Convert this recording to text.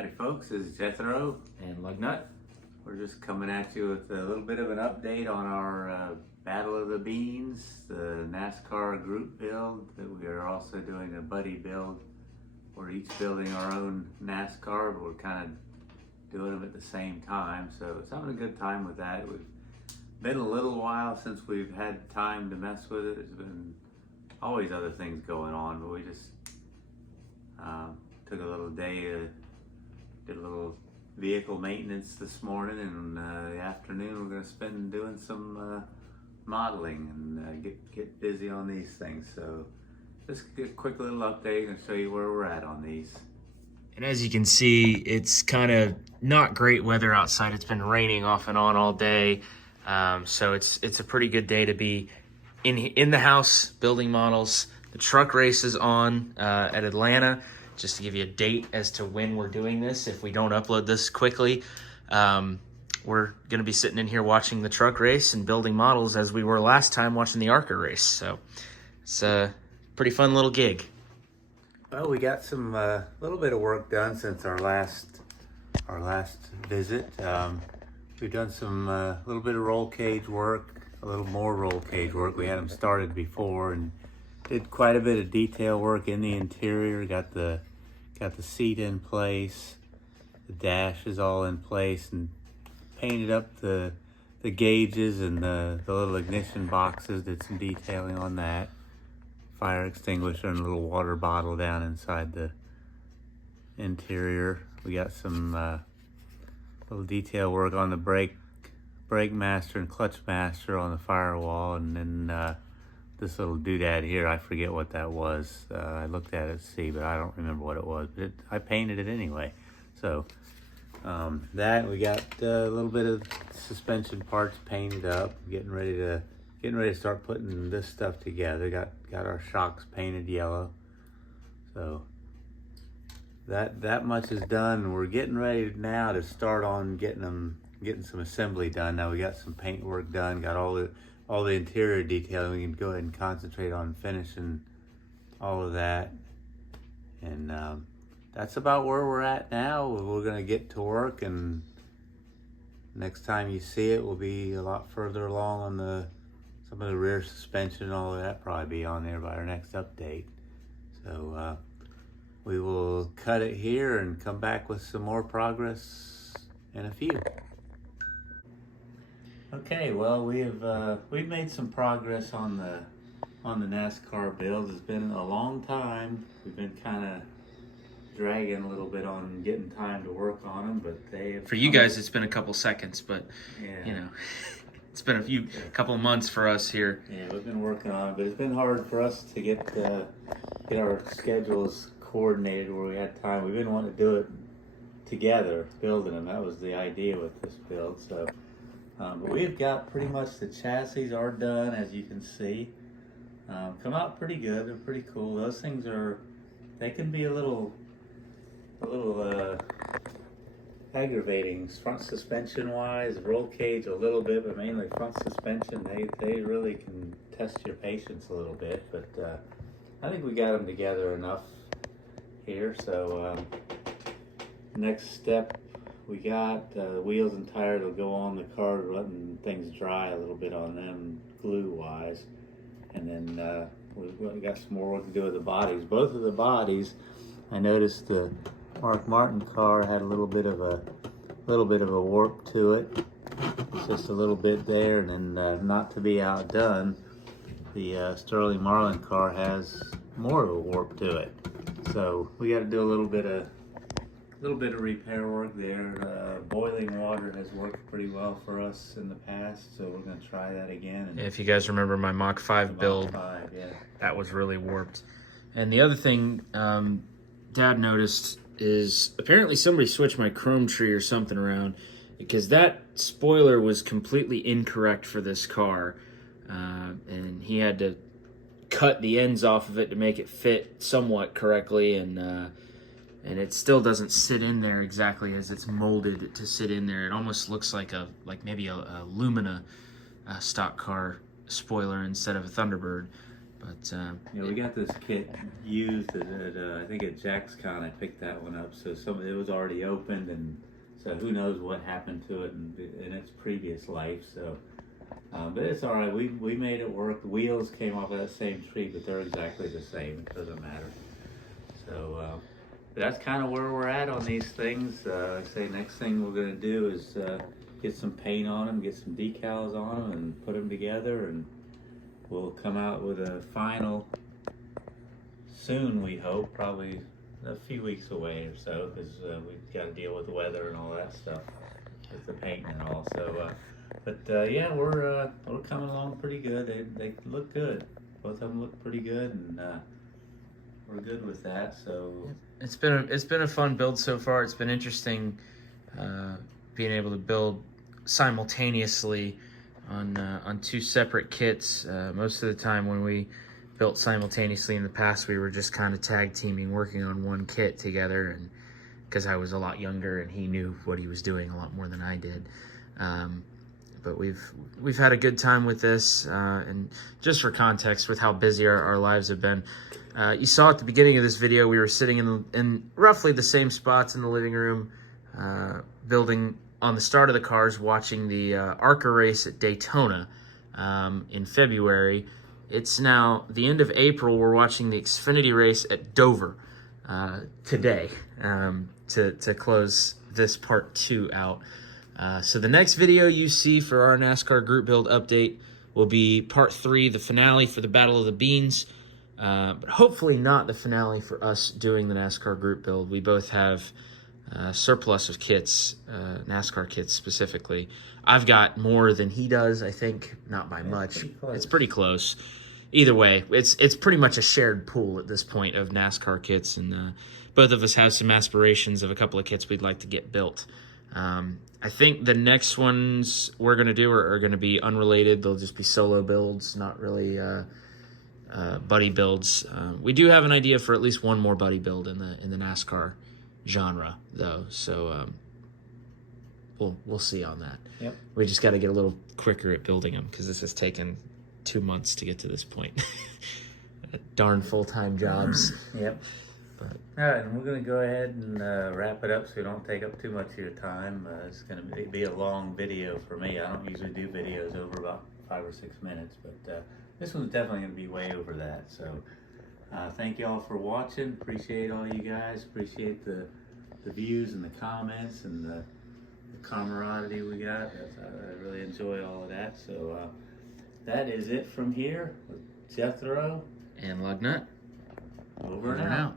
Howdy folks, this is Jethro and Lugnut. We're just coming at you with a little bit of an update on our Battle of the Beans, the NASCAR group build. That we are also doing a buddy build. We're each building our own NASCAR, but we're kind of doing them at the same time. So it's having a good time with that. We've been a little while since we've had time to mess with it. There's been always other things going on, but we just took a little day, did a little vehicle maintenance this morning, and the afternoon we're going to spend doing some modeling and get busy on these things. So just a quick little update and show you where we're at on these. And as you can see, it's kind of not great weather outside. It's been raining off and on all day, so it's a pretty good day to be in the house building models. The truck race is on at Atlanta. Just to give you a date as to when we're doing this, if we don't upload this quickly, we're going to be sitting in here watching the truck race and building models as we were last time watching the ARCA race. So it's a pretty fun little gig. Well, we got some little bit of work done since our last visit. We've done some little bit of roll cage work, a little more roll cage work. We had them started before and did quite a bit of detail work in the interior. Got the seat in place, the dash is all in place, and painted up the gauges and the little ignition boxes. Did some detailing on that. Fire extinguisher and a little water bottle down inside the interior. We got some little detail work on the brake master and clutch master on the firewall, and then this little doodad here, I forget what that was. I looked at it to see, but I don't remember what it was. But I painted it anyway. So that, we got a little bit of suspension parts painted up. Getting ready to start putting this stuff together. Got our shocks painted yellow. So that much is done. We're getting ready now to start on getting some assembly done. Now we got some paint work done. Got all the interior detailing. We can go ahead and concentrate on finishing all of that. And that's about where we're at now. We're gonna get to work, and next time you see it, we'll be a lot further along on some of the rear suspension and all of that probably be on there by our next update. So we will cut it here and come back with some more progress in a few. Okay, well, we've made some progress on the NASCAR builds. It's been a long time. We've been kind of dragging a little bit on getting time to work on them, but For you guys, it's been a couple seconds, but yeah. you know, it's been a couple of months for us here. Yeah, we've been working on it, but it's been hard for us to get our schedules coordinated where we had time. We've been wanting to do it together, building them. That was the idea with this build. So. But we've got pretty much the chassis are done, as you can see. Come out pretty good. They're pretty cool. Those things they can be a little aggravating front suspension wise, roll cage a little bit, but mainly front suspension. They really can test your patience a little bit. But I think we got them together enough here. So next step. We got wheels and tires will go on the car, letting things dry a little bit on them glue-wise. And then we got some more work to do with the bodies. Both of the bodies, I noticed the Mark Martin car had a little bit of a warp to it. It's just a little bit there, and then not to be outdone, the Sterling Marlin car has more of a warp to it. So we got to do a little bit of repair work there. Boiling water has worked pretty well for us in the past, so we're going to try that again. And If you guys remember my Mach 5 build, that was really warped. And the other thing Dad noticed is apparently somebody switched my chrome tree or something around, because that spoiler was completely incorrect for this car, and he had to cut the ends off of it to make it fit somewhat correctly, and it still doesn't sit in there exactly as it's molded to sit in there. It almost looks like maybe a Lumina stock car spoiler instead of a Thunderbird. But Yeah, we got this kit used at I think at JacksCon. I picked that one up, so it was already opened, and so who knows what happened to it in its previous life. So, but it's all right. We made it work. The wheels came off of that same tree, but they're exactly the same. It doesn't matter. So that's kind of where we're at on these things. Like I say, next thing we're gonna do is get some paint on them, get some decals on them, and put them together, and we'll come out with a final soon, we hope, probably a few weeks away or so, because we've got to deal with the weather and all that stuff, with the paint and all. So, yeah, we're coming along pretty good. They look good. Both of them look pretty good, and we're good with that. So it's been a fun build so far. It's been interesting being able to build simultaneously on two separate kits. Most of the time when we built simultaneously in the past, we were just kind of tag teaming, working on one kit together, and because I was a lot younger and he knew what he was doing a lot more than I did. But we've had a good time with this, and just for context with how busy our lives have been, you saw at the beginning of this video we were sitting in roughly the same spots in the living room, building on the start of the cars, watching the ARCA race at Daytona in February. It's now the end of April. We're watching the Xfinity race at Dover today to close this part 2 out. So the next video you see for our NASCAR group build update will be part 3, the finale for the Battle of the Beans. But hopefully not the finale for us doing the NASCAR group build. We both have surplus of kits, NASCAR kits specifically. I've got more than he does, I think, not by much. It's pretty close. Either way, it's pretty much a shared pool at this point of NASCAR kits, and both of us have some aspirations of a couple of kits we'd like to get built. I think the next ones we're going to do are going to be unrelated. They'll just be solo builds, not really buddy builds. We do have an idea for at least one more buddy build in the NASCAR genre, though, so we'll see on that. Yep. We just got to get a little quicker at building them, because this has taken 2 months to get to this point. Darn full-time jobs. Yep. But all right, and we're going to go ahead and wrap it up so we don't take up too much of your time. It's going to be a long video for me. I don't usually do videos over about 5 or 6 minutes, but this one's definitely going to be way over that. So thank you all for watching. Appreciate all you guys. Appreciate the views and the comments and the camaraderie we got. I really enjoy all of that. So that is it from here with Jethro and Lugnut. over and out.